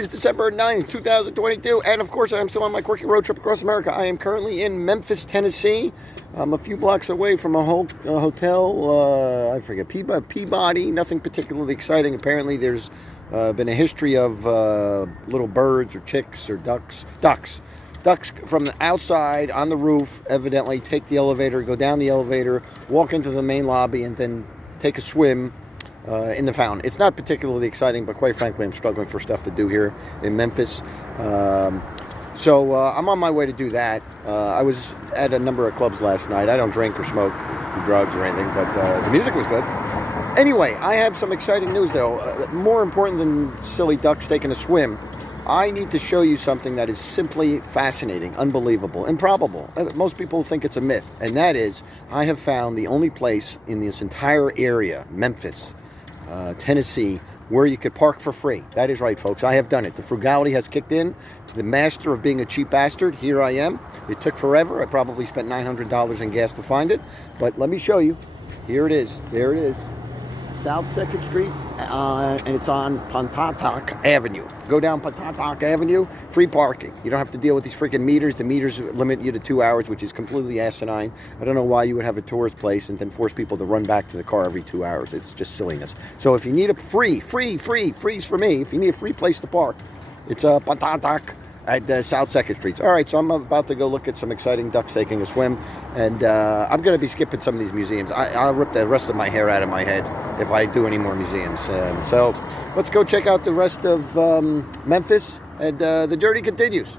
is December 9th, 2022, and of course I am still on my quirky road trip across America. I am currently in Memphis, Tennessee. I'm a few blocks away from a hotel, I forget, Peabody, nothing particularly exciting. Apparently there's been a history of little birds or chicks or ducks from the outside on the roof, evidently take the elevator, go down the elevator, walk into the main lobby, and then take a swim in the fountain. It's not particularly exciting, but quite frankly, I'm struggling for stuff to do here in Memphis. So I'm on my way to do that. I was at a number of clubs last night. I don't drink or smoke, do drugs or anything, but the music was good. Anyway, I have some exciting news, though. More important than silly ducks taking a swim, I need to show you something that is simply fascinating, unbelievable, improbable. Most people think it's a myth, and that is I have found the only place in this entire area, Memphis, Tennessee, where you could park for free. That is right, folks. I have done it. The frugality has kicked in. The master of being a cheap bastard, here I am. It took forever. I probably spent $900 in gas to find it, but let me show you. Here it is. There it is. South 2nd Street, and it's on Pontotoc Avenue. Go down Pontotoc Avenue, free parking. You don't have to deal with these freaking meters. The meters limit you to 2 hours, which is completely asinine. I don't know why you would have a tourist place and then force people to run back to the car every 2 hours. It's just silliness. So if you need a freeze for me, if you need a free place to park, it's Pontotoc at South 2nd Street. All right, so I'm about to go look at some exciting ducks taking a swim, and I'm going to be skipping some of these museums. I'll rip the rest of my hair out of my head if I do any more museums. So let's go check out the rest of Memphis, and the journey continues.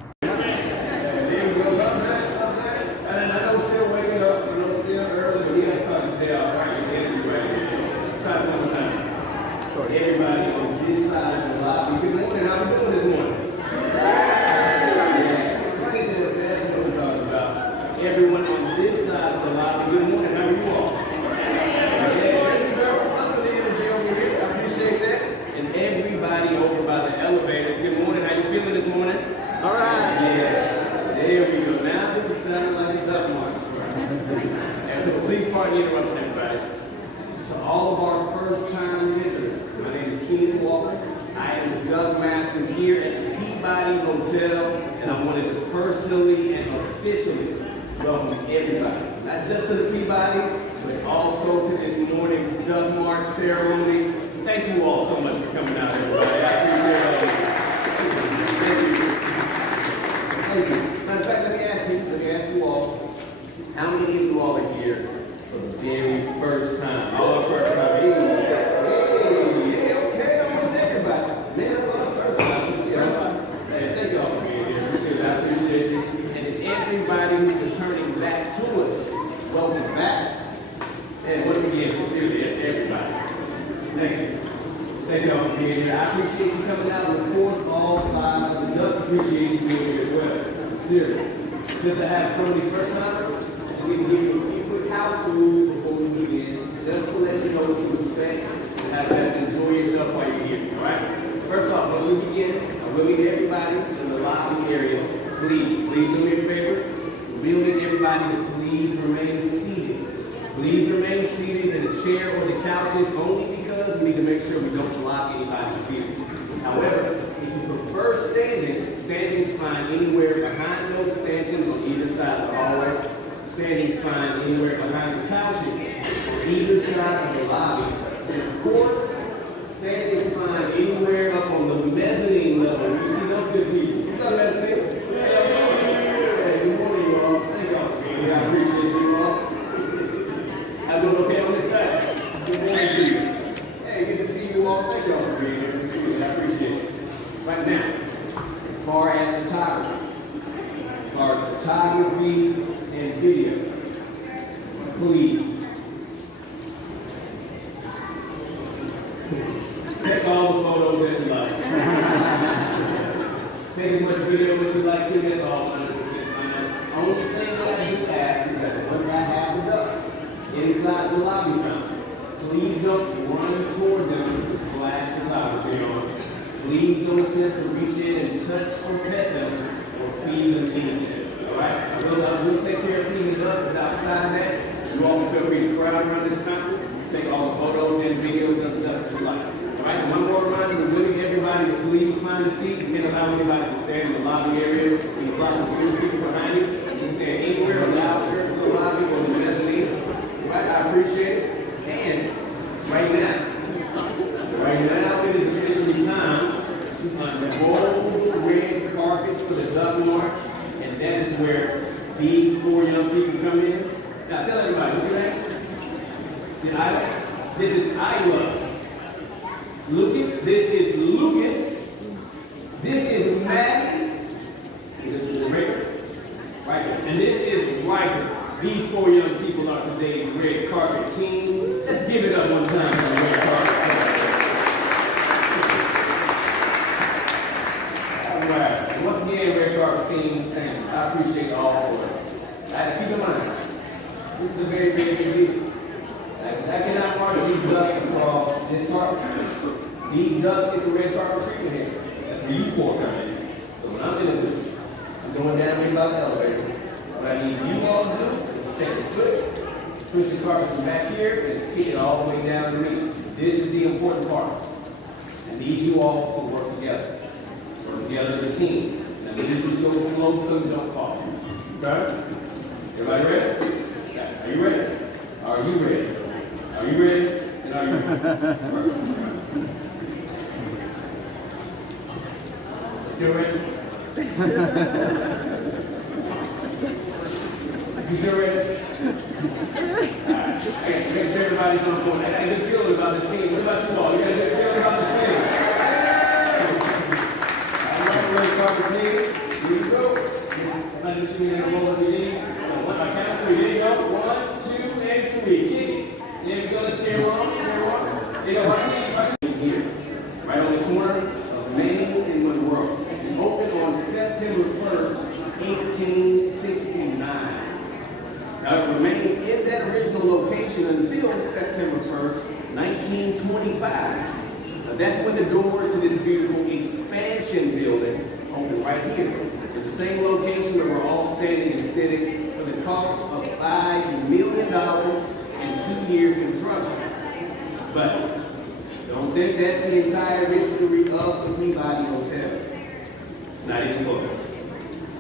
Everyone on this side of the lobby, good morning. How are you all? I appreciate that. And everybody over by the elevators, good morning. How you feeling this morning? All right. Yes. There we go. Now this is sounding like a duck march. And the police party interruption, everybody. So all of our first-time visitors, my name is Ken Walker. I am the duck master here at the Peabody Hotel, and I wanted to personally and officially welcome everybody, not just to the Peabody, but also to this morning's Duck March ceremony. Thank you all so much for coming out, everybody. I appreciate it. Thank you. Matter of fact, let me ask you all, how many of you all are here for the very first time? All the first time. Hey, okay, almost everybody. Man, all the first time. Thank you all for being here. I appreciate you. And everybody who's returning back to us, welcome back. And once again, sincerely, everybody. Thank you. Thank you all for being here. I appreciate you coming out. Of course, all 5 of the ducks appreciate you being here as well. Seriously. Just to have so many first timers, we can give you a few quick house rules before we begin. Just to let you know what to expect and have that enjoy yourself while you're here. Alright? First off, when we begin, I will need everybody in the lobby area. Please do me a favor. We'll need everybody to please remain seated. Please remain seated in a chair or the couches only because we need to make sure we don't block anybody's view. However, if you prefer standing, standing's fine anywhere behind those stanchions on either side of the hallway. Standing's fine anywhere behind the couches on either side of the lobby. And of course, standing's fine anywhere up on the mezzanine level. You see those good people. What's up, mezzanine? Good morning, you all. Thank y'all for being here. I appreciate you all. I'm doing okay on this side. Good morning to you. Hey, good to see you all. Thank y'all for being here. I appreciate it. Right now, as far as photography and video, please take all the photos that you like. Take as much video as you like to. That's all 100% fine. Only thing that I do ask is that once I have the ducks inside the lobby fountain, please don't run toward them with flash photography on. Please don't attempt to reach in and touch or pet them or feed them anything. Alright? I will take care of feeding the ducks, but outside of that, you all can feel free to crowd around this fountain, take all the photos and videos of the ducks you like. Alright? And one more reminder, we're willing everybody to leave and find a seat. You can't allow anybody to stand in the lobby area. These locker room people behind you. You can stand anywhere on the outskirts of the lobby or the mezzanine. Right? I appreciate it. And right now it is officially time to unroll the red carpet for the Duck March, and that is where these 4 young people come in. Now tell everybody, what's your name? This is Iowa. Lucas, this is Lucas. This is Maddie. This is Rick. Right? And this is Riker. These 4 young people are today's red carpet team. Let's give it up one time for the red carpet. All right. Once again, red carpet team, thank you. I appreciate all of it. Keep in mind, this is a very, very big deal. I cannot march these ducks across this carpet. These ducks get the red carpet treatment here. That's where you 4 come in. So what I'm going to do, I'm going down here by the elevator. What I need you all to do is take the foot, push the carpet from back here, and kick it all the way down to me. This is the important part. I need you all to work together. Work together as a team. Now this is your slow so you don't fall. Okay? Everybody ready? Are you ready? Are you ready? Are you ready? And are you ready? Still ready? You still ready? Alright. Make sure everybody's on the board. I got a good feeling about this team. What about you all? You got a good feeling about this team? Alright, red carpet team. Here you go. I'm just going to roll if you need. I count 3. Here you go. 1, 2, and 3. Kick it. There you go. Let's share one. Share one. You know what? Here. Right on the corner of Main and Monroe. It opened on September 1st, 1869. Now it remained in that original location until September 1st, 1925. Now that's when the doors to this beautiful expansion building opened right here. In the same location where we're all standing and sitting for the cost of $5 million and 2 years construction. But don't think that's the entire history of the Peabody Hotel. Not even close.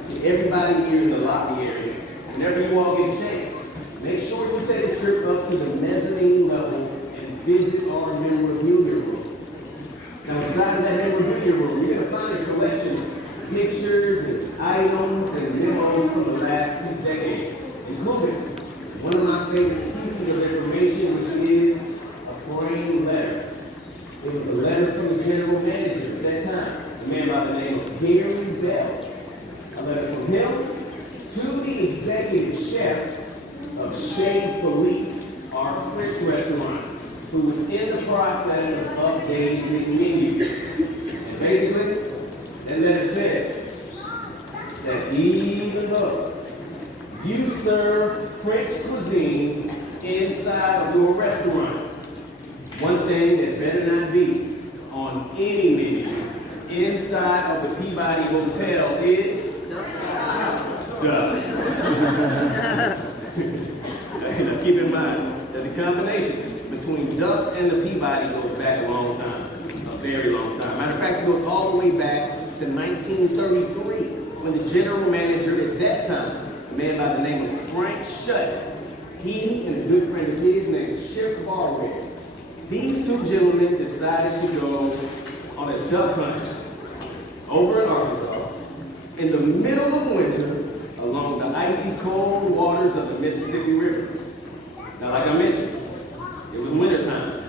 So everybody here in the lobby area, whenever you all get a chance, make sure you take a trip up to the mezzanine level and visit our memorabilia room. Now inside of that memorabilia room, you're going to find a collection of pictures and items and memos from the last 2 decades, including one of my favorite pieces of information, which is a framed letter. It was a letter from the general manager at that time, a man by the name of Harry Bell. A letter from him to the executive chef of Chez Philippe, our French restaurant, who was in the process of updating his menu. And basically, that letter says that even though you serve French cuisine inside of your restaurant, one thing that better not be on any menu inside of the Peabody Hotel is duck. Now keep in mind that the combination between ducks and the Peabody goes back a long time, a very long time. Matter of fact, it goes all the way back to 1933 when the general manager at that time, a man by the name of Frank Shutt, he and a good friend of his named Sheriff Barwell, these 2 gentlemen decided to go on a duck hunt over in Arkansas in the middle of winter along the icy cold waters of the Mississippi River. Now, like I mentioned, it was wintertime.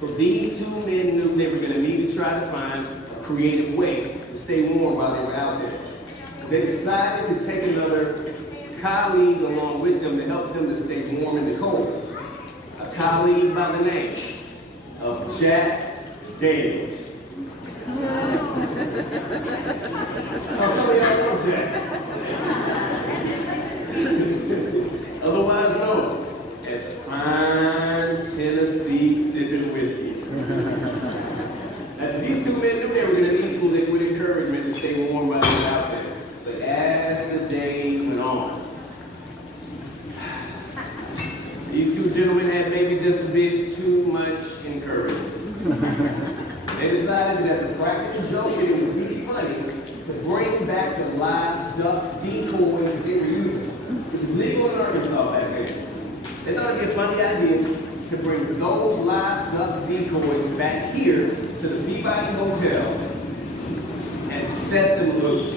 So these 2 men knew they were going to need to try to find a creative way to stay warm while they were out there. They decided to take another colleague along with them to help them to stay warm in the cold. A colleague by the name of Jack Daniels. Now, some of y'all know Jack. Otherwise known as fine Tennessee sipping whiskey. Now, these 2 men knew they were going to need some liquid encouragement to stay warm while they were out there. But as the days went on, these 2 gentlemen had maybe just a bit too much encouragement. They decided that as a practical joke, a funny idea to bring those live duck decoys back here to the Peabody Hotel and set them loose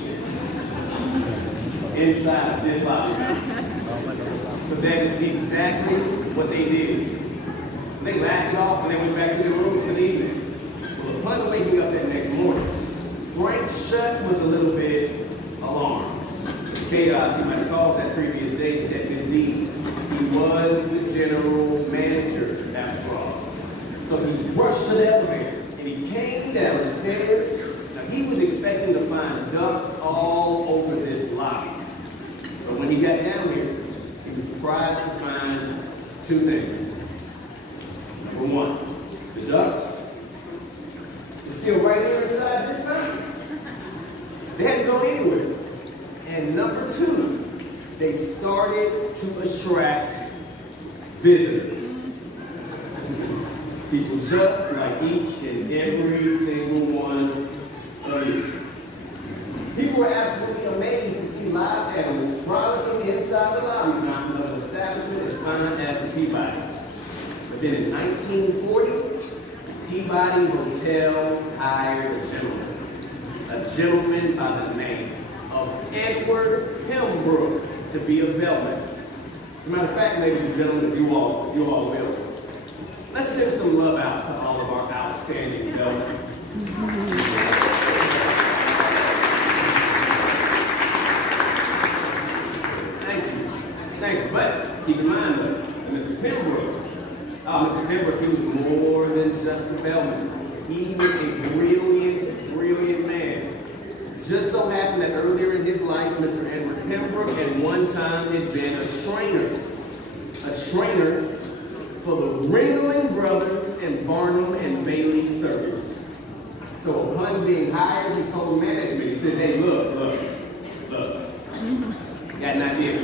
inside this lobby. But that is exactly what they did. They laughed it off and they went back to their rooms for the evening. Well, upon waking up that next morning, Frank Shutt was a little bit alarmed. Chaos, he might have called that previous day to that misdeed. He was the general manager, after all. So he rushed to the elevator and he came down the stairs. Now he was expecting to find ducks all over this lobby. But when he got down here, he was surprised to find two things. Number one, the ducks were still right here inside this fountain. They hadn't gone anywhere. And number two, they started to attract visitors. People just like each and every single one of you. People were absolutely amazed to see live animals frolicking inside the lobby fountain of an establishment as fine as the Peabody. But then in 1940, Peabody Hotel hired a gentleman by the name of Edward Pembroke to be a bellman. As a matter of fact, ladies and gentlemen, if you all will, let's send some love out to all of our outstanding bellmen. Thank you. But keep in mind though, Mr. Pembroke, he was more than just a bellman. He was a brilliant man. Just so happened that earlier in his life, Mr. Edward Pembroke at one time had been a trainer for the Ringling Brothers and Barnum and Bailey Circus. So upon being hired, he told management, he said, hey, look, got an idea.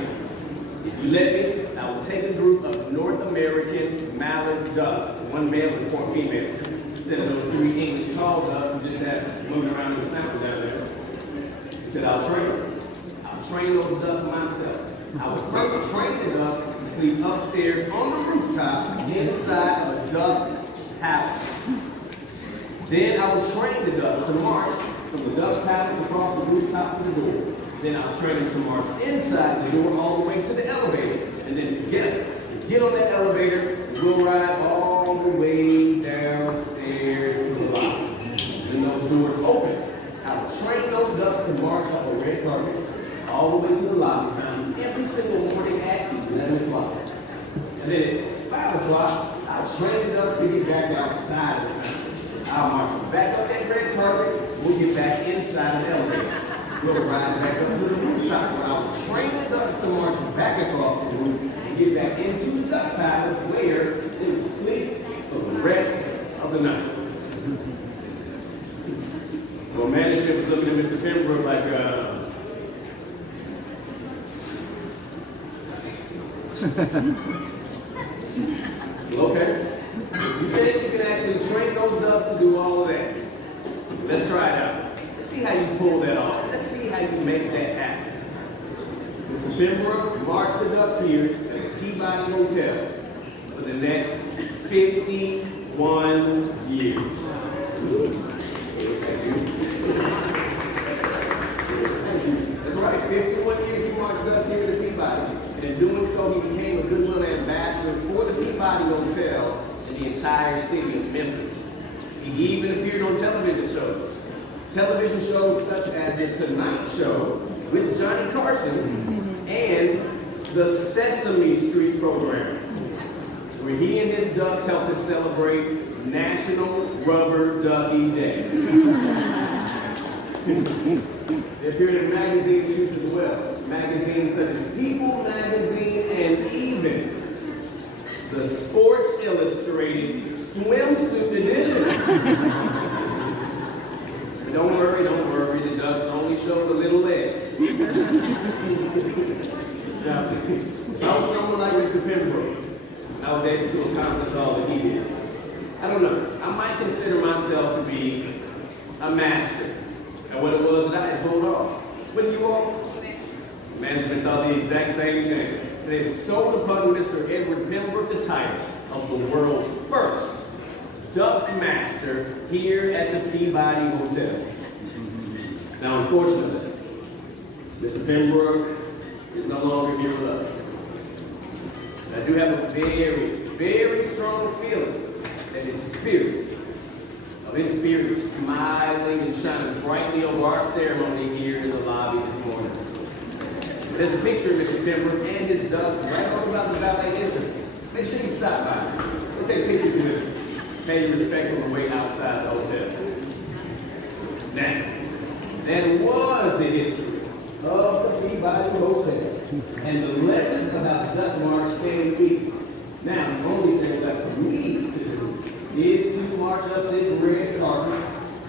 If you let me, I will take a group of North American mallard ducks, one male and four females, instead of those three English tall ducks who just have moving around in the fountain down there. He said, I'll train them. I'll train those ducks myself. I will first train the ducks to sleep upstairs on the rooftop inside of a duck house. Then I will train the ducks to march from the duck palace across the rooftop to the door. Then I'll train them to march inside the door all the way to the elevator. And then together, we get on that elevator, and we'll ride all the way downstairs to the lobby. When those doors open, I'll train those ducks to march up a red carpet all the way to the lobby every single morning at 11 o'clock. And then at 5 o'clock, I'll train the ducks to get back outside of the fountain. I'll march them back up that red carpet, we'll get back inside the elevator. We'll ride back up to the rooftop where I'll train the ducks to march back across the roof and get back into the duck palace where they will sleep for the rest of the night. Well, management was looking at Mr. Pembroke like, well, okay. You think you can actually train those ducks to do all of that? Let's try it out. Let's see how you pull that off. Let's see how you make that happen. Mr. Pembroke marched the ducks here at the Peabody Hotel for the next 51 years. Thank you. That's right, 51 years he marched ducks here at the Peabody. And in doing so, he became a goodwill ambassador for the Peabody Hotel in the entire city of Memphis. He even appeared on television shows. Television shows such as The Tonight Show with Johnny Carson and the Sesame Street program, where he and his ducks helped to celebrate National Rubber Ducky Day. They appeared in magazine shoots as well. Magazines such as People Magazine and even the Sports Illustrated Swimsuit Edition. Don't worry, the ducks only show the little leg. Now, if I was someone like Mr. Pembroke, I was able to accomplish all that he did. I don't know, I might consider myself to be a master at what it was that I had pulled off. Wouldn't you all? Management thought the exact same thing. and they bestowed upon Mr. Edward Pembroke the title of the world's first duck master here at the Peabody Hotel. Now, unfortunately, Mr. Pembroke is no longer here with us. I do have a very, very strong feeling that his spirit is smiling and shining brightly over our ceremony here in the lobby this morning. There's a picture of Mr. Pembroke and his ducks right over by the ballet instruments. Make sure you stop by. We'll take pictures with him. Pay your respects on the way outside the hotel. Now, that was the history of the Peabody Hotel and the legend about Duck March staying with. Now, the only thing left for me to do is to march up this red carpet,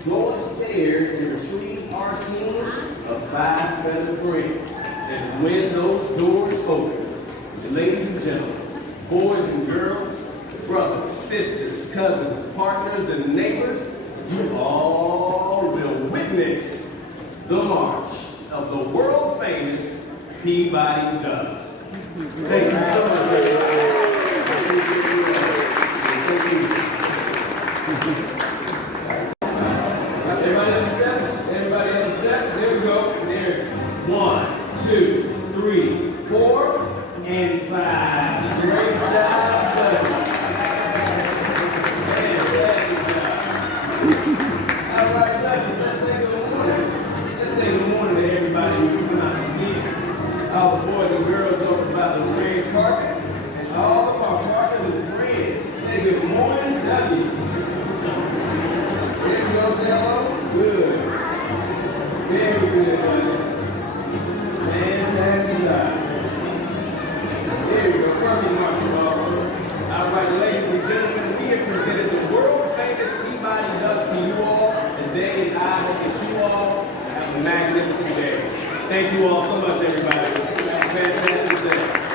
go upstairs and retrieve our team of 5 feathered friends. And when those doors open, ladies and gentlemen, boys and girls, brothers, sisters, cousins, partners, and neighbors, you all will witness the march of the world-famous Peabody Ducks. Thank you so much, everybody. Everybody on the steps? Everybody on the steps? There we go. There's 1, 2, 3, 4, and 5. Great job, buddy. Fantastic job. All right, buddies, let's say good morning. Let's say good morning to everybody who's coming out to see all the boys and girls over by the red carpet and all of our partners and friends. Say good morning, W. There you go, say hello. Good. Very good, buddy. Fantastic job. There you go, perfect marching all. All right, ladies and gentlemen, we have presented the world-famous Peabody Ducks to you all, and they and I hope that you all have a magnificent day. Thank you all so much, everybody. Have a fantastic day.